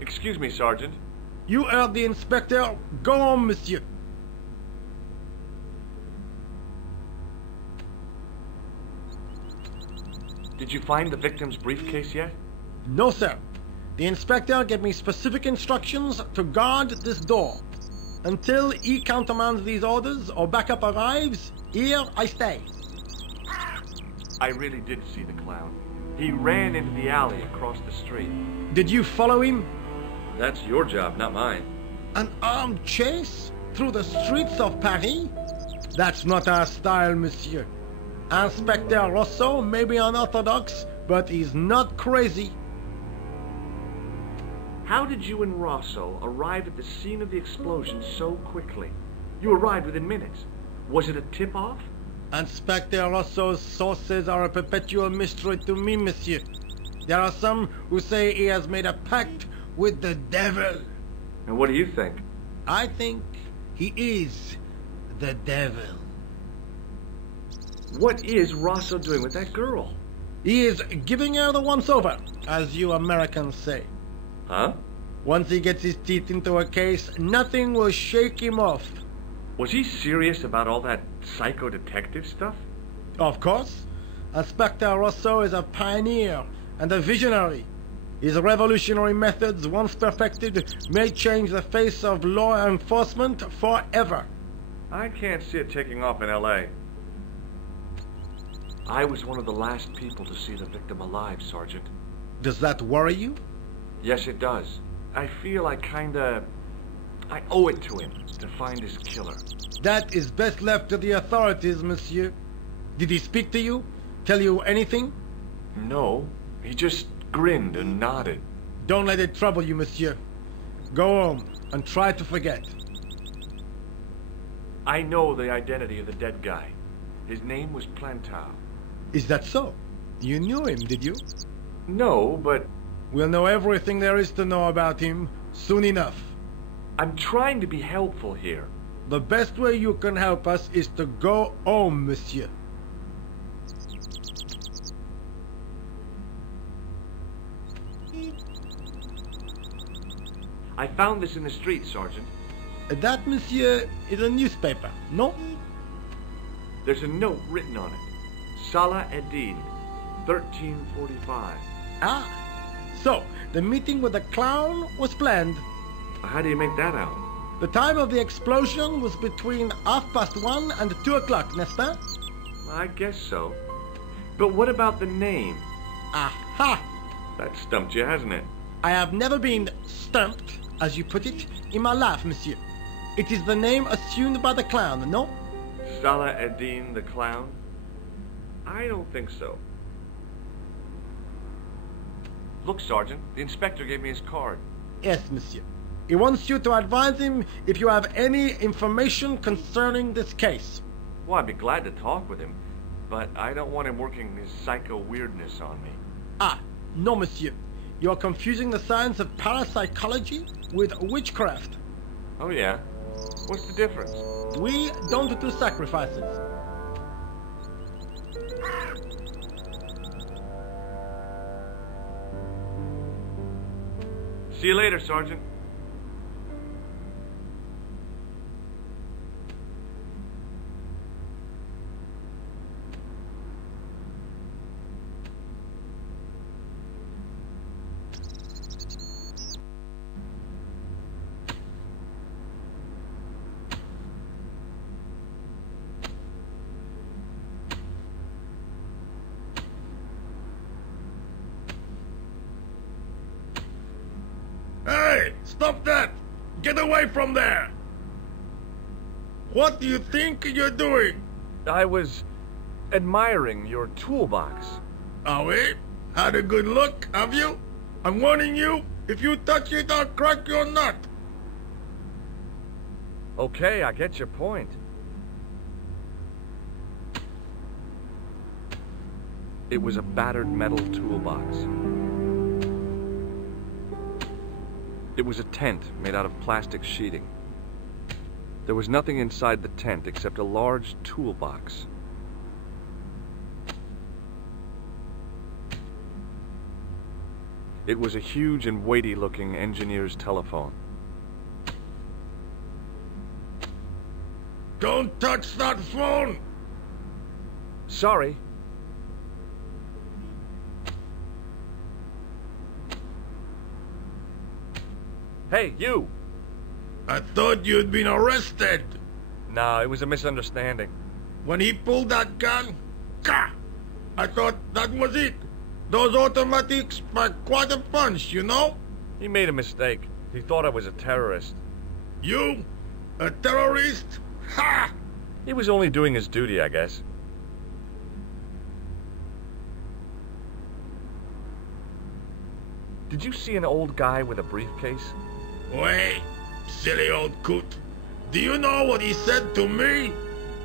Excuse me, Sergeant. You heard the inspector. Go on, monsieur. Did you find the victim's briefcase yet? No, sir. The inspector gave me specific instructions to guard this door. Until he countermands these orders or backup arrives, here I stay. I really did see the clown. He ran into the alley across the street. Did you follow him? That's your job, not mine. An armed chase through the streets of Paris? That's not our style, monsieur. Inspector Rosso may be unorthodox, but he's not crazy. How did you and Rosso arrive at the scene of the explosion so quickly? You arrived within minutes. Was it a tip-off? Inspector Rosso's sources are a perpetual mystery to me, monsieur. There are some who say he has made a pact with the devil. And what do you think? I think he is the devil. What is Rosso doing with that girl? He is giving her the once-over, as you Americans say. Huh? Once he gets his teeth into a case, nothing will shake him off. Was he serious about all that psycho-detective stuff? Of course. Inspector Rosso is a pioneer and a visionary. His revolutionary methods, once perfected, may change the face of law enforcement forever. I can't see it taking off in L.A. I was one of the last people to see the victim alive, Sergeant. Does that worry you? Yes, it does. I feel I owe it to him to find his killer. That is best left to the authorities, monsieur. Did he speak to you? Tell you anything? No, he just grinned and nodded. Don't let it trouble you, monsieur. Go home and try to forget. I know the identity of the dead guy. His name was Plantal. Is that so? You knew him, did you? No, but we'll know everything there is to know about him soon enough. I'm trying to be helpful here. The best way you can help us is to go home, monsieur. I found this in the street, Sergeant. That, monsieur, is a newspaper, no? There's a note written on it. Salah Eddin, 1345. Ah, so the meeting with the clown was planned. How do you make that out? The time of the explosion was between 1:30 and 2 o'clock, n'est-ce pas? I guess so. But what about the name? Aha! That stumped you, hasn't it? I have never been stumped, as you put it, in my life, monsieur. It is the name assumed by the clown, no? Salah Eddin the clown? I don't think so. Look, Sergeant, the inspector gave me his card. Yes, monsieur. He wants you to advise him if you have any information concerning this case. Well, I'd be glad to talk with him, but I don't want him working his psycho weirdness on me. Ah, no, monsieur. You are confusing the science of parapsychology with witchcraft. Oh, yeah? What's the difference? We don't do sacrifices. See you later, Sergeant. Hey, stop that! Get away from there! What do you think you're doing? I was admiring your toolbox. Oh, eh? Had a good look, have you? I'm warning you, if you touch it, I'll crack your nut. Okay, I get your point. It was a battered metal toolbox. It was a tent made out of plastic sheeting. There was nothing inside the tent except a large toolbox. It was a huge and weighty-looking engineer's telephone. Don't touch that phone! Sorry. Hey, you! I thought you'd been arrested. Nah, it was a misunderstanding. When he pulled that gun, gah! I thought that was it. Those automatics pack quite a punch, you know? He made a mistake. He thought I was a terrorist. You? A terrorist? Ha! He was only doing his duty, I guess. Did you see an old guy with a briefcase? Wait, silly old coot. Do you know what he said to me?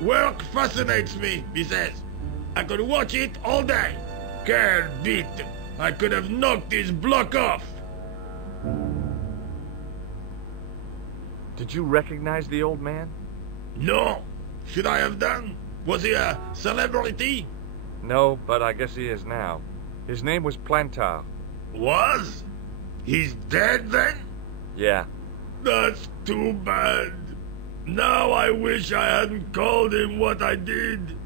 Work fascinates me, he says. I could watch it all day. Quel beat. I could have knocked his block off. Did you recognize the old man? No. Should I have done? Was he a celebrity? No, but I guess he is now. His name was Plantar. Was? He's dead then? Yeah. That's too bad. Now I wish I hadn't called him what I did.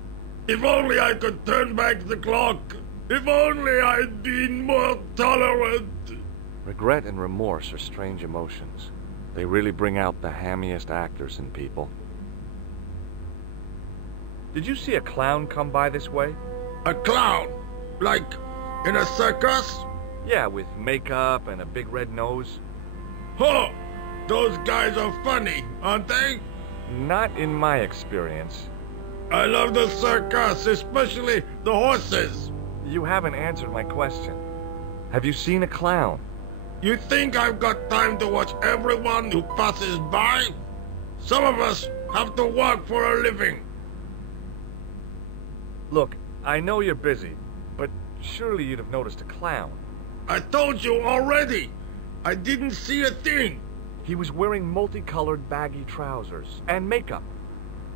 If only I could turn back the clock. If only I'd been more tolerant. Regret and remorse are strange emotions. They really bring out the hammiest actors in people. Did you see a clown come by this way? A clown? Like in a circus? Yeah, with makeup and a big red nose. Huh! Those guys are funny, aren't they? Not in my experience. I love the circus, especially the horses. You haven't answered my question. Have you seen a clown? You think I've got time to watch everyone who passes by? Some of us have to work for a living. Look, I know you're busy, but surely you'd have noticed a clown. I told you already. I didn't see a thing. He was wearing multicolored baggy trousers and makeup.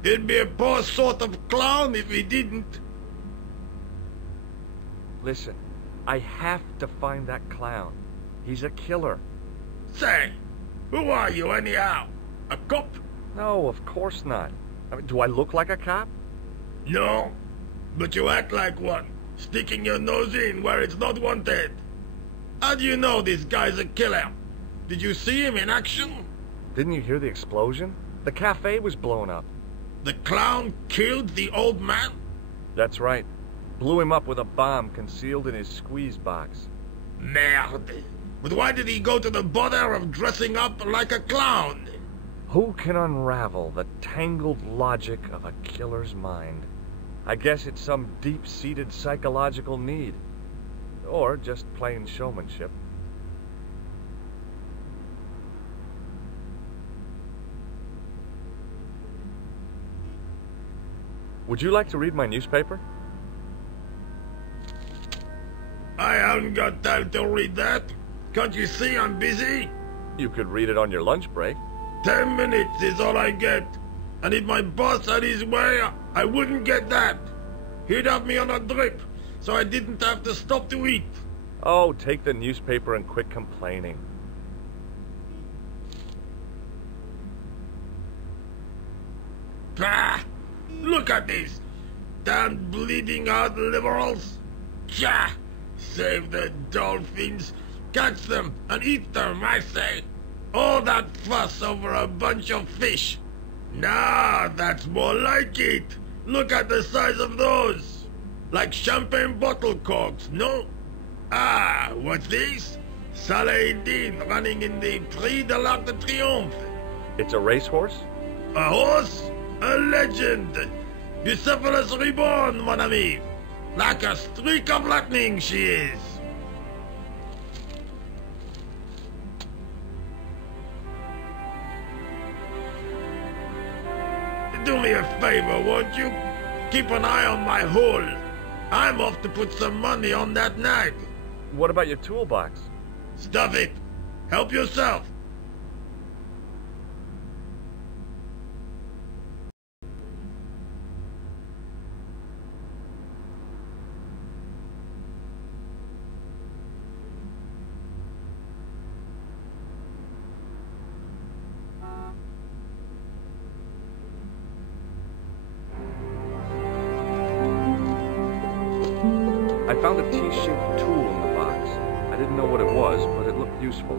He'd be a poor sort of clown if he didn't. Listen, I have to find that clown. He's a killer. Say, who are you anyhow? A cop? No, of course not. I mean, do I look like a cop? No, but you act like one, sticking your nose in where it's not wanted. How do you know this guy's a killer? Did you see him in action? Didn't you hear the explosion? The cafe was blown up. The clown killed the old man? That's right. Blew him up with a bomb concealed in his squeeze box. Merde. But why did he go to the bother of dressing up like a clown? Who can unravel the tangled logic of a killer's mind? I guess it's some deep-seated psychological need. Or just plain showmanship. Would you like to read my newspaper? I haven't got time to read that. Can't you see I'm busy? You could read it on your lunch break. 10 minutes is all I get. And if my boss had his way, I wouldn't get that. He'd have me on a drip, so I didn't have to stop to eat. Oh, take the newspaper and quit complaining. Pah! Look at this! Damn bleeding out liberals! Tja! Save the dolphins! Catch them and eat them, I say! All that fuss over a bunch of fish! Nah, that's more like it! Look at the size of those! Like champagne bottle corks, no? Ah, what's this? Salah-Eddin running in the Prix de l'Arc de Triomphe. It's a racehorse? A horse? A legend! Bucephalus reborn, mon ami! Like a streak of lightning, she is! Do me a favor, won't you? Keep an eye on my hole. I'm off to put some money on that nag. What about your toolbox? Stuff it. Help yourself. I found a T-shaped tool in the box. I didn't know what it was, but it looked useful.